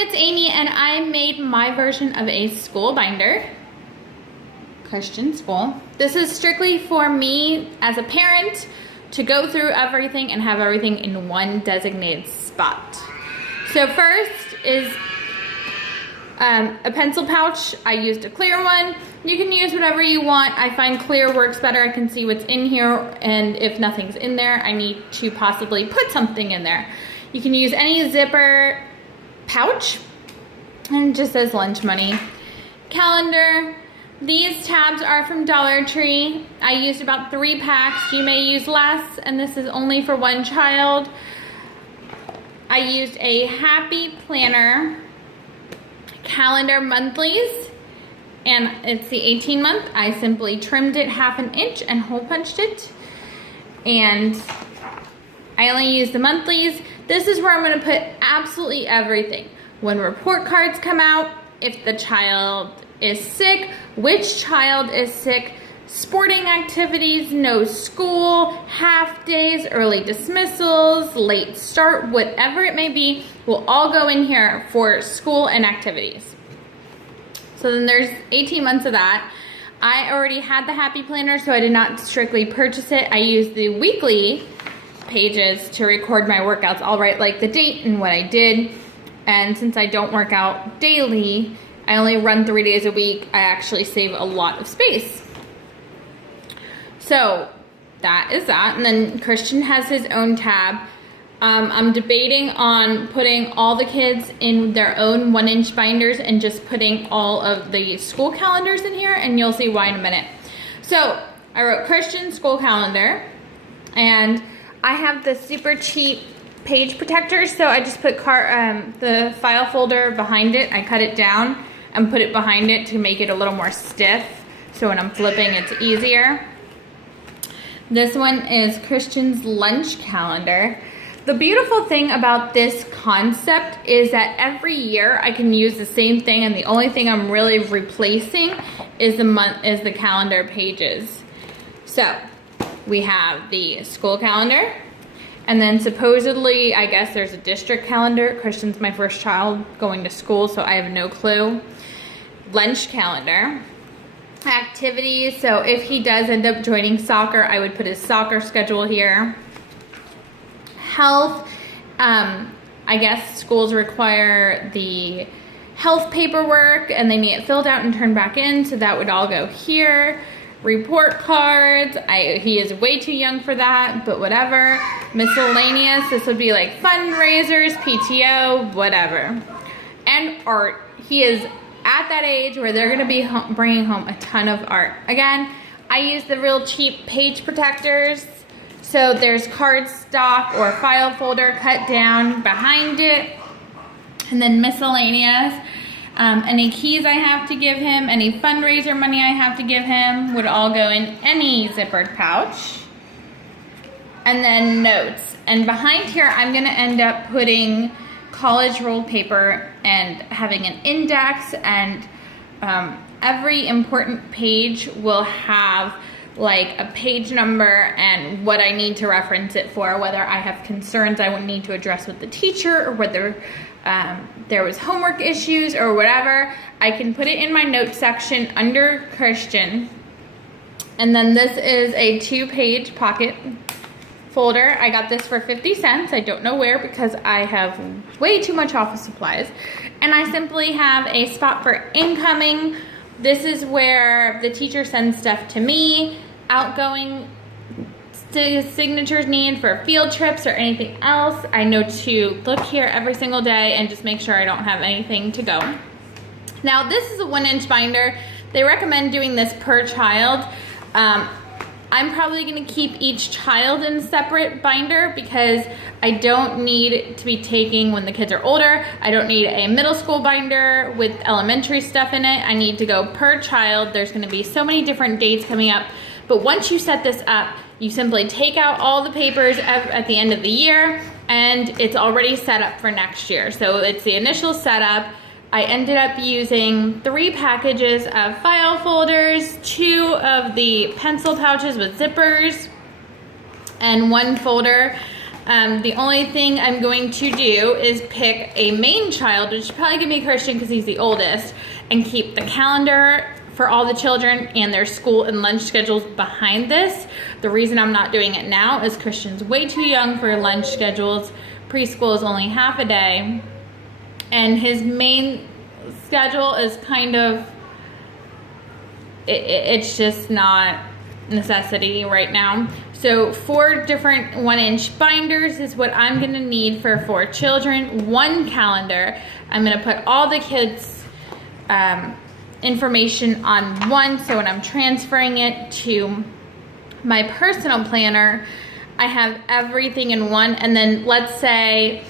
it's Amy, and I made my version of a school binder, Christian school. This is strictly for me as a parent to go through everything and have everything in one designated spot. So first is a pencil pouch. I used a clear one. You can use whatever you want. I find clear works better. I can see what's in here, and if nothing's in there, I need to possibly put something in there. You can use any zipper pouch, and it just says lunch money. Calendar. These tabs are from Dollar Tree. I used about 3 packs. You may use less, and this is only for one child. I used a Happy Planner calendar monthlies, and it's the 18-month. I simply trimmed it 1/2 inch and hole punched it, and I only use the monthlies. This is where I'm going to put absolutely everything. When report cards come out, if the child is sick, which child is sick, sporting activities, no school, half days, early dismissals, late start, whatever it may be, will all go in here for school and activities. So then there's 18 months of that. I already had the Happy Planner, so I did not strictly purchase it. I used the weekly pages to record my workouts. I'll write like the date and what I did. And since I don't work out daily, I only run 3 days a week, I actually save a lot of space. So that is that. And then Christian has his own tab. I'm debating on putting all the kids in their own 1-inch binders and just putting all of the school calendars in here, and you'll see why in a minute. So I wrote Christian school calendar, and I have the super cheap page protectors, so I just put the file folder behind it. I cut it down and put it behind it to make it a little more stiff, so when I'm flipping it's easier. This one is Christian's lunch calendar. The beautiful thing about this concept is that every year I can use the same thing, and the only thing I'm really replacing is the calendar pages. So we have the school calendar, and then supposedly, I guess there's a district calendar. Christian's my first child going to school, so I have no clue. Lunch calendar. Activities, so if he does end up joining soccer, I would put his soccer schedule here. Health, I guess schools require the health paperwork, and they need it filled out and turned back in, so that would all go here. Report cards, he is way too young for that, but whatever. Miscellaneous, this would be like fundraisers, PTO, whatever. And art, he is at that age where they're gonna be bringing home a ton of art. Again, I use the real cheap page protectors. So there's cardstock or file folder cut down behind it. And then miscellaneous. Any keys I have to give him, any fundraiser money I have to give him would all go in any zippered pouch. And then notes. And behind here, I'm gonna end up putting college rolled paper and having an index, and every important page will have like a page number and what I need to reference it for, whether I have concerns I would need to address with the teacher, or whether there was homework issues or whatever. I can put it in my notes section under Christian. And then this is a 2-page pocket folder. I got this for 50 cents. I don't know where, because I have way too much office supplies. And I simply have a spot for incoming. This is where the teacher sends stuff to me. Outgoing signatures needed for field trips or anything else. I know to look here every single day and just make sure I don't have anything to go. Now this is a 1-inch binder. They recommend doing this per child. I'm probably gonna keep each child in a separate binder, because I don't need to be taking when the kids are older. I don't need a middle school binder with elementary stuff in it. I need to go per child. There's gonna be so many different dates coming up. But once you set this up, you simply take out all the papers at the end of the year, and it's already set up for next year. So it's the initial setup. I ended up using 3 packages of file folders, 2 of the pencil pouches with zippers, and 1 folder The only thing I'm going to do is pick a main child, which is probably gonna be Christian because he's the oldest, and keep the calendar for all the children and their school and lunch schedules behind this. The reason I'm not doing it now is Christian's way too young for lunch schedules. Preschool is only half a day, and his main schedule is kind of, it's just not necessity right now. So 4 different 1-inch binders is what I'm gonna need for 4 children. 1 calendar. I'm gonna put all the kids' information on one, so when I'm transferring it to my personal planner, I have everything in one. And then let's say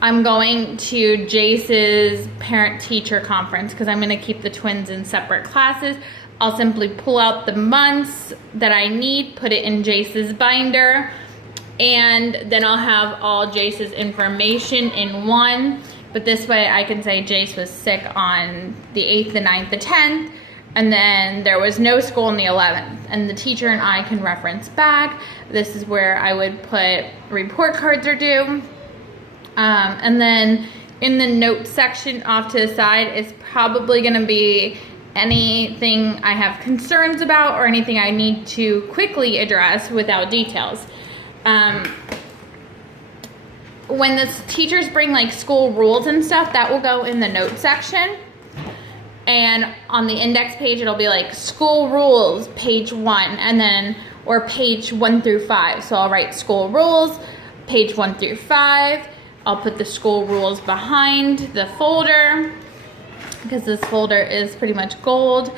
I'm going to Jace's parent-teacher conference because I'm going to keep the twins in separate classes. I'll simply pull out the months that I need, put it in Jace's binder, and then I'll have all Jace's information in one. But this way I can say Jace was sick on the 8th, the 9th, the 10th, and then there was no school on the 11th. And the teacher and I can reference back. This is where I would put report cards are due. And then in the notes section off to the side is probably gonna be anything I have concerns about or anything I need to quickly address without details. When the teachers bring like school rules and stuff, that will go in the notes section. And on the index page, it'll be like school rules, page 1, and then, or page 1 through 5. So I'll write school rules, page 1 through 5. I'll put the school rules behind the folder because this folder is pretty much gold,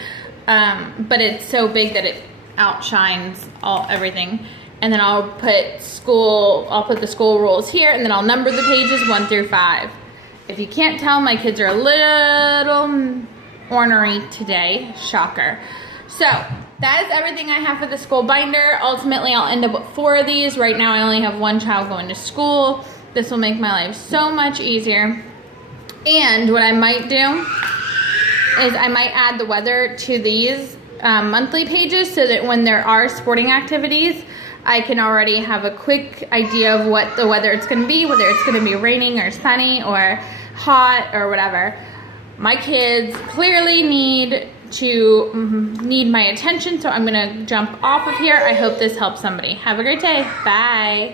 but it's so big that it outshines everything. And then I'll put the school rules here, and then I'll number the pages 1 through 5. If you can't tell, my kids are a little ornery today, shocker. So that is everything I have for the school binder. Ultimately, I'll end up with 4 of these. Right now, I only have 1 child going to school. This will make my life so much easier. And what I might do is I might add the weather to these monthly pages so that when there are sporting activities, I can already have a quick idea of what the weather it's going to be, whether it's going to be raining or sunny or hot or whatever. My kids clearly need my attention, so I'm going to jump off of here. I hope this helps somebody. Have a great day. Bye.